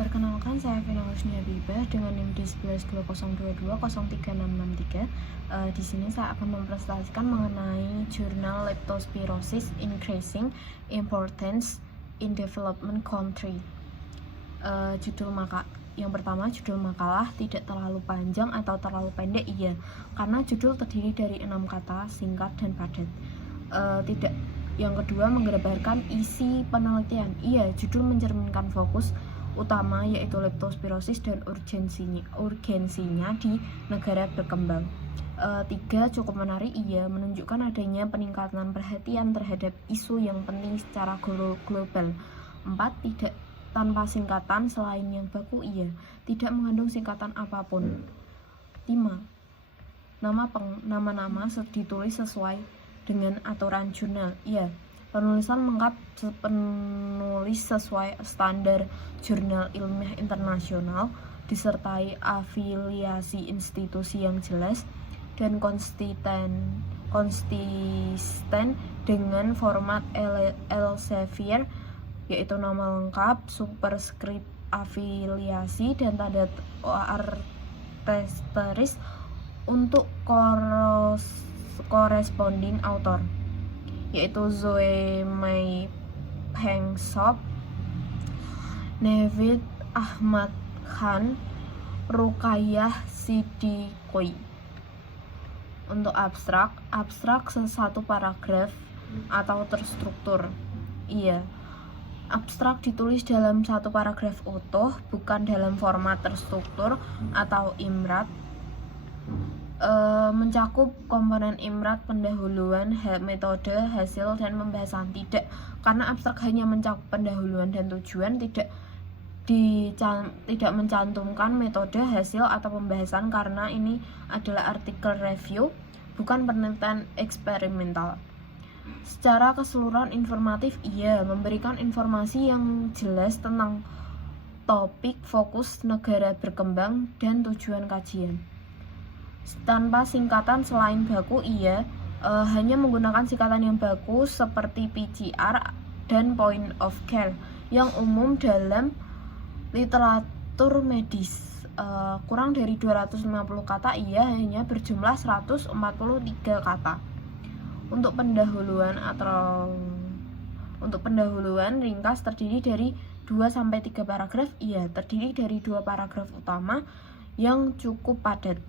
Perkenalkan, saya Vina Husnia Bibah dengan NIM di 112022036663. Di sini saya akan mempresentasikan mengenai jurnal Leptospirosis Increasing Importance in Development Country. Yang pertama, judul makalah tidak terlalu panjang atau terlalu pendek, iya, karena judul terdiri dari 6 kata, singkat dan padat. Yang kedua, menggambarkan isi penelitian, iya, judul mencerminkan fokus utama yaitu leptospirosis dan urgensinya di negara berkembang. 3, cukup menarik, iya, menunjukkan adanya peningkatan perhatian terhadap isu yang penting secara global. 4, tidak tanpa singkatan selain yang baku, iya, tidak mengandung singkatan apapun. 5, nama-nama ditulis sesuai dengan aturan jurnal, iya, penulisan lengkap penulis sesuai standar jurnal ilmiah internasional, disertai afiliasi institusi yang jelas dan konsisten dengan format Elsevier, yaitu nama lengkap, superskrip afiliasi, dan tanda arteteris untuk corresponding author, yaitu Zoe May Peng Sop, Navid Ahmad Khan, Rukayah Siddiqui. Untuk abstrak satu paragraf atau terstruktur, iya, abstrak ditulis dalam satu paragraf utuh, bukan dalam format terstruktur atau imrat. Mencakup komponen imrat, pendahuluan, metode, hasil, dan pembahasan. Tidak, karena abstrak hanya mencakup pendahuluan dan tujuan, tidak mencantumkan metode, hasil, atau pembahasan karena ini adalah artikel review, bukan penelitian eksperimental. Secara keseluruhan informatif, iya, memberikan informasi yang jelas tentang topik, fokus, negara berkembang, dan tujuan kajian. Tanpa singkatan selain baku, iya, hanya menggunakan singkatan yang baku seperti PCR dan point of care yang umum dalam literatur medis. Kurang dari 250 kata, iya, hanya berjumlah 143 kata. Untuk pendahuluan ringkas terdiri dari 2-3 paragraf, iya, terdiri dari 2 paragraf utama yang cukup padat.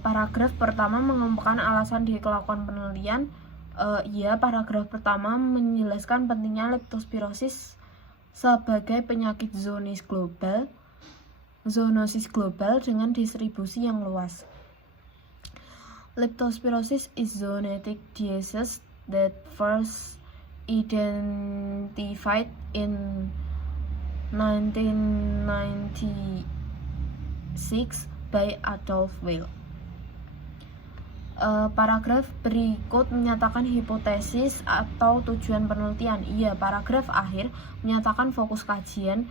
Paragraf pertama mengemukakan alasan dilakukan penelitian, iya, paragraf pertama menjelaskan pentingnya leptospirosis sebagai penyakit zoonosis global dengan distribusi yang luas. Leptospirosis is zoonotic disease that first identified in 1996 by Adolf Weil. Paragraf berikut menyatakan hipotesis atau tujuan penelitian, iya, paragraf akhir menyatakan fokus kajian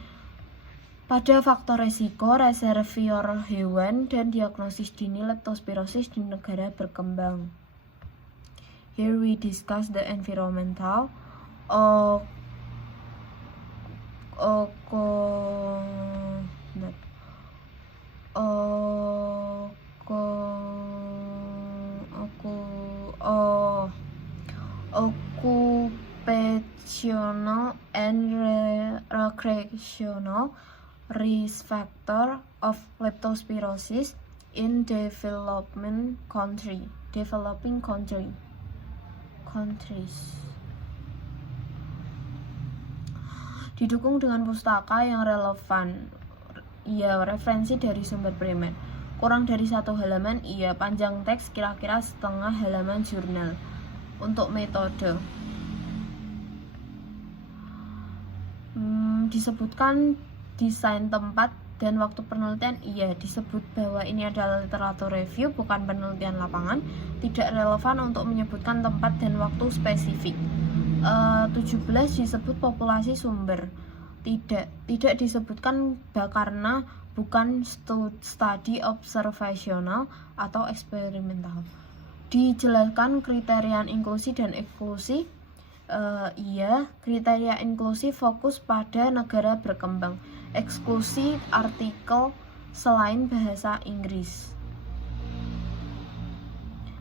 pada faktor resiko, reservoir hewan, dan diagnosis dini leptospirosis di negara berkembang. Here we discuss the environmental, occupational and recreational risk factor of leptospirosis in developing countries. Didukung dengan pustaka yang relevan, iya, referensi dari sumber primer. Kurang dari 1 halaman, iya, panjang teks kira-kira setengah halaman jurnal. Untuk metode, disebutkan desain tempat dan waktu penelitian, iya, disebut bahwa ini adalah literatur review, bukan penelitian lapangan, tidak relevan untuk menyebutkan tempat dan waktu spesifik. 17 disebut populasi sumber, tidak disebutkan karena bukan studi observasional atau eksperimental. Dijelaskan kriteria inklusi dan eksklusi, iya, kriteria inklusi fokus pada negara berkembang, eksklusi artikel selain bahasa Inggris.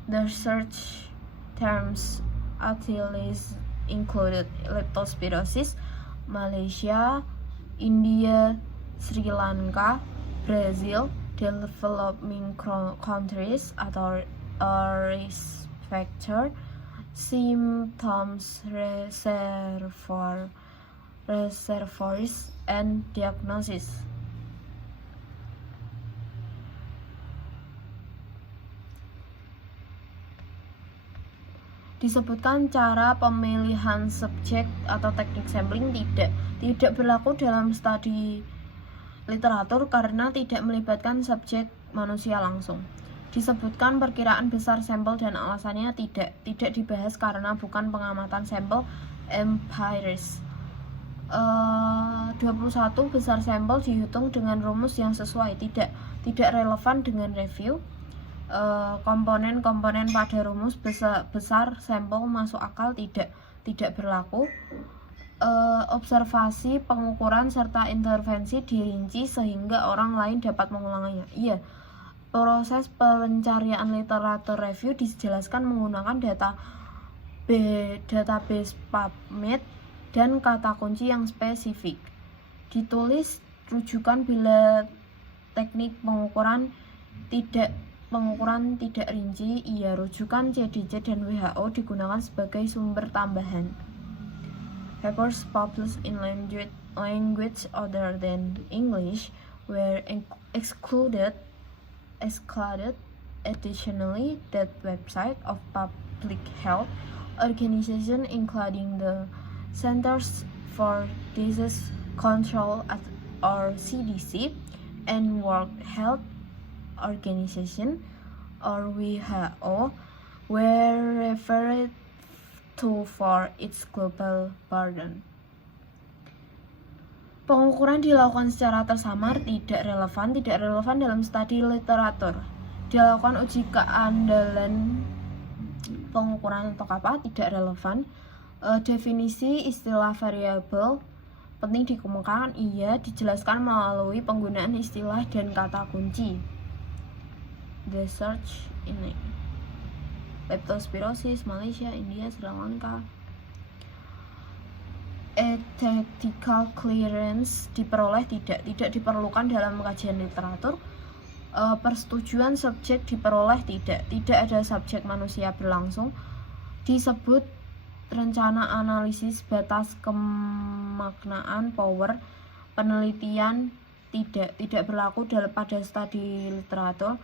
The search terms utilities included leptospirosis, Malaysia, India, Sri Lanka, Brazil, developing countries atau risk factor, symptoms, reservoirs, and diagnosis. Disebutkan cara pemilihan subjek atau teknik sampling tidak berlaku dalam studi literatur karena tidak melibatkan subjek manusia langsung. Disebutkan perkiraan besar sampel dan alasannya tidak dibahas karena bukan pengamatan sampel empiris. 21 besar sampel dihitung dengan rumus yang sesuai, tidak relevan dengan review. Komponen-komponen pada rumus besar sampel masuk akal tidak berlaku. Observasi, pengukuran, serta intervensi dirinci sehingga orang lain dapat mengulanginya. Iya, proses pencarian literatur review dijelaskan menggunakan database PubMed dan kata kunci yang spesifik. Ditulis rujukan bila teknik pengukuran tidak rinci, iya rujukan CDC dan WHO digunakan sebagai sumber tambahan. Papers published in language other than English were excluded. Additionally, that website of public health organization, including the Centers for Disease Control or CDC and World Health Organization or WHO, were referred to for its global burden. Pengukuran dilakukan secara tersamar, tidak relevan dalam studi literatur. Dilakukan uji keandalan pengukuran untuk apa? Tidak relevan. Definisi istilah variabel penting dikemukakan, iya dijelaskan melalui penggunaan istilah dan kata kunci. The search ini leptospirosis, Malaysia, India, Sri Lanka. Ethical clearance diperoleh tidak diperlukan dalam kajian literatur. Persetujuan subjek diperoleh tidak ada subjek manusia berlangsung. Disebut rencana analisis batas kemaknaan power. Penelitian tidak berlaku pada studi literatur.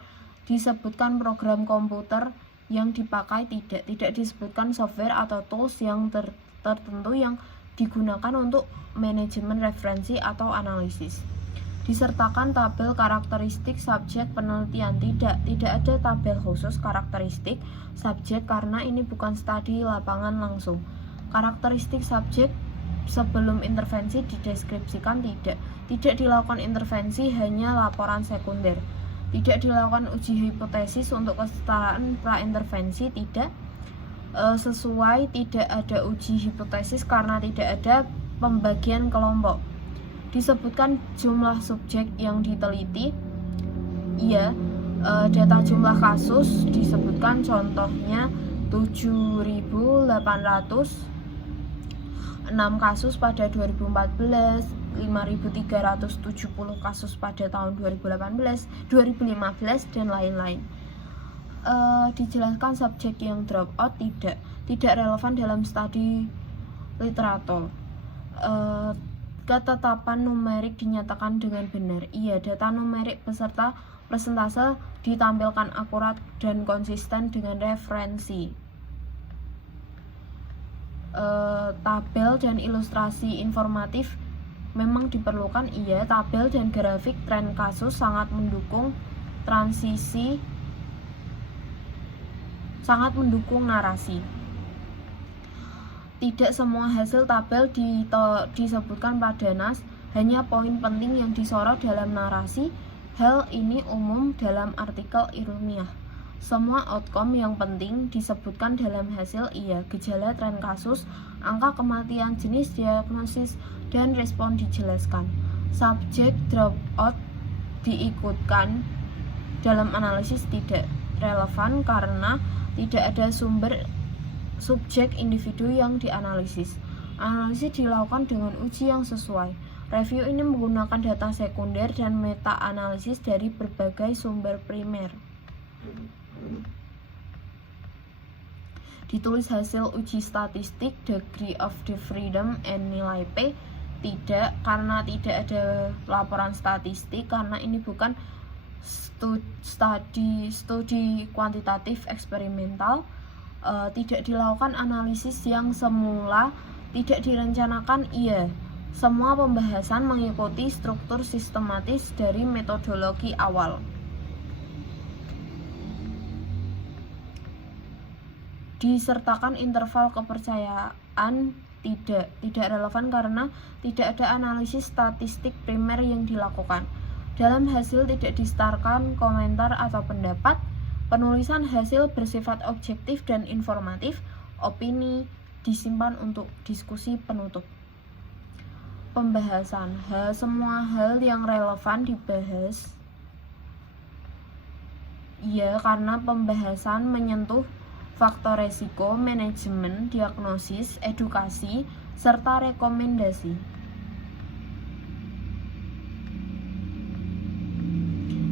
Disebutkan program komputer yang dipakai tidak disebutkan software atau tools yang tertentu yang digunakan untuk manajemen referensi atau analisis. Disertakan tabel karakteristik subjek penelitian, tidak ada tabel khusus karakteristik subjek karena ini bukan studi lapangan langsung. Karakteristik subjek sebelum intervensi dideskripsikan, tidak dilakukan intervensi, hanya laporan sekunder. Tidak dilakukan uji hipotesis untuk kesetaraan pra-intervensi, tidak sesuai, tidak ada uji hipotesis karena tidak ada pembagian kelompok. Disebutkan jumlah subjek yang diteliti, iya. Data jumlah kasus disebutkan, contohnya 7.806 kasus pada 2014, 5.370 kasus pada tahun 2018, 2015, dan lain-lain. Dijelaskan subjek yang drop out tidak relevan dalam studi literatur. Ketetapan numerik dinyatakan dengan benar, iya. Data numerik beserta persentase ditampilkan akurat dan konsisten dengan referensi. Tabel dan ilustrasi informatif memang diperlukan, iya. Tabel dan grafik tren kasus sangat mendukung narasi. Tidak semua hasil tabel disebutkan pada nas, hanya poin penting yang disorot dalam narasi. Hal ini umum dalam artikel ilmiah. Semua outcome yang penting disebutkan dalam hasil, iya. Gejala, tren kasus, angka kematian, jenis diagnosis, dan respon dijelaskan. Subjek dropout diikutkan dalam analisis tidak relevan karena tidak ada subjek individu yang dianalisis. Analisis dilakukan dengan uji yang sesuai. Review ini menggunakan data sekunder dan meta-analisis dari berbagai sumber primer. Ditulis hasil uji statistik, degree of the freedom, and nilai P. Tidak, karena tidak ada laporan statistik, karena ini bukan studi kuantitatif eksperimental. Tidak dilakukan analisis yang semula, tidak direncanakan. Iya, semua pembahasan mengikuti struktur sistematis dari metodologi awal. Disertakan interval kepercayaan tidak relevan karena tidak ada analisis statistik primer yang dilakukan. Dalam hasil tidak disertakan komentar atau pendapat. Penulisan hasil bersifat objektif dan informatif. Opini disimpan untuk diskusi penutup. Pembahasan. Semua hal yang relevan dibahas. Ya, karena pembahasan menyentuh faktor resiko, manajemen, diagnosis, edukasi, serta rekomendasi.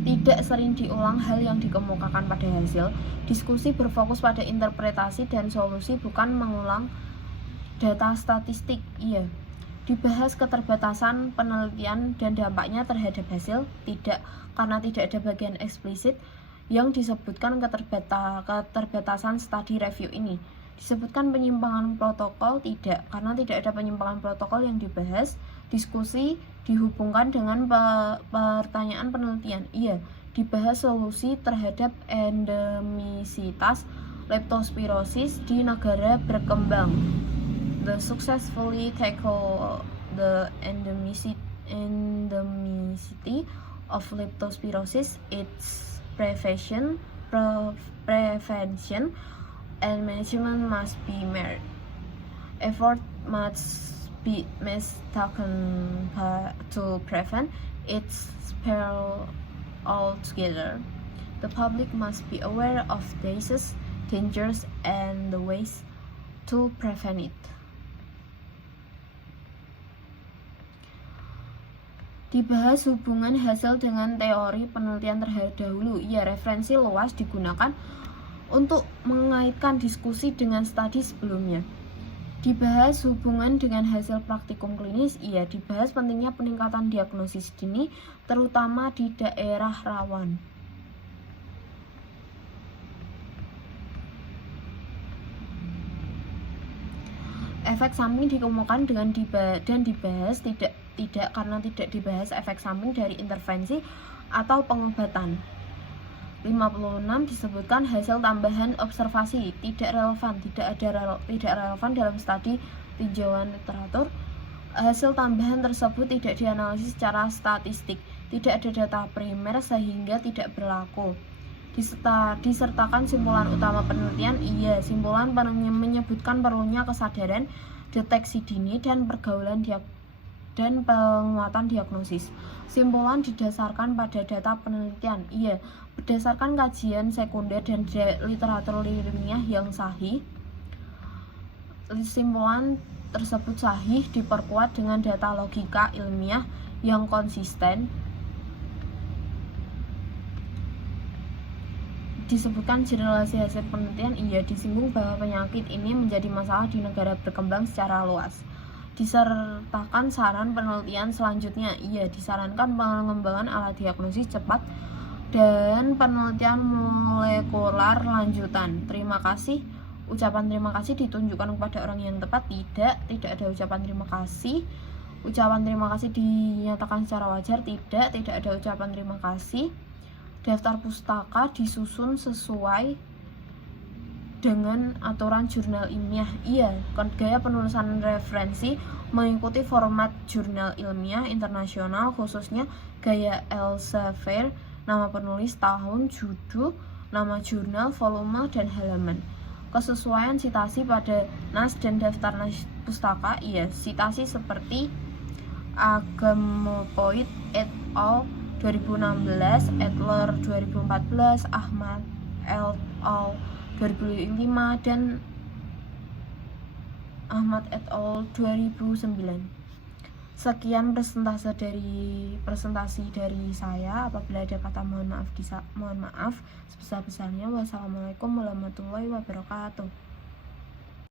Tidak sering diulang hal yang dikemukakan pada hasil. Diskusi berfokus pada interpretasi dan solusi, bukan mengulang data statistik. Iya. Dibahas keterbatasan penelitian dan dampaknya terhadap hasil. Tidak, karena tidak ada bagian eksplisit yang disebutkan keterbatasan studi review ini. Disebutkan penyimpangan protokol. Tidak, karena tidak ada penyimpangan protokol yang dibahas. Diskusi dihubungkan dengan pertanyaan penelitian. Iya, dibahas solusi terhadap endemisitas leptospirosis di negara berkembang. The successfully tackle the endemicity of leptospirosis, its prevention and management must be made. Effort must be taken to prevent its spread altogether. The public must be aware of disease, dangers, and the ways to prevent it. Dibahas hubungan hasil dengan teori penelitian terdahulu. Ya, referensi luas digunakan untuk mengaitkan diskusi dengan studi sebelumnya. Dibahas hubungan dengan hasil praktikum klinis. Iya, dibahas pentingnya peningkatan diagnosis dini, terutama di daerah rawan. Efek samping dikemukakan dan dibahas tidak karena tidak dibahas efek samping dari intervensi atau pengobatan. 56 disebutkan hasil tambahan observasi tidak relevan dalam studi tinjauan literatur. Hasil tambahan tersebut tidak dianalisis secara statistik, tidak ada data primer sehingga tidak berlaku. Disertakan simpulan utama penelitian. Iya, simpulan menyebutkan perlunya kesadaran, deteksi dini, dan pergaulan dan penguatan diagnosis. Simpulan didasarkan pada data penelitian. Iya, berdasarkan kajian sekunder dan literatur ilmiah yang sahih. Simpulan tersebut sahih diperkuat dengan data logika ilmiah yang konsisten. Disebutkan generalisasi hasil penelitian. Iya, disinggung bahwa penyakit ini menjadi masalah di negara berkembang secara luas. Disertakan saran penelitian selanjutnya. Iya, disarankan pengembangan alat diagnosis cepat dan penelitian molekular lanjutan. Terima kasih. Ucapan terima kasih ditunjukkan kepada orang yang tepat. Tidak ada ucapan terima kasih. Ucapan terima kasih dinyatakan secara wajar. Tidak ada ucapan terima kasih. Daftar pustaka disusun sesuai dengan aturan jurnal ilmiah. Iya, gaya penulisan referensi mengikuti format jurnal ilmiah internasional, khususnya gaya Elsevier, nama penulis, tahun, judul, nama jurnal, volume, dan halaman. Kesesuaian citasi pada nas dan daftar nas pustaka. Iya, citasi seperti Agamopoid et al. 2016, Adler 2014, Ahmad et al. 2005, dan Ahmad et al. 2009. Sekian presentasi dari saya. Apabila ada kata mohon maaf sebesar-besarnya. Wassalamualaikum warahmatullahi wabarakatuh.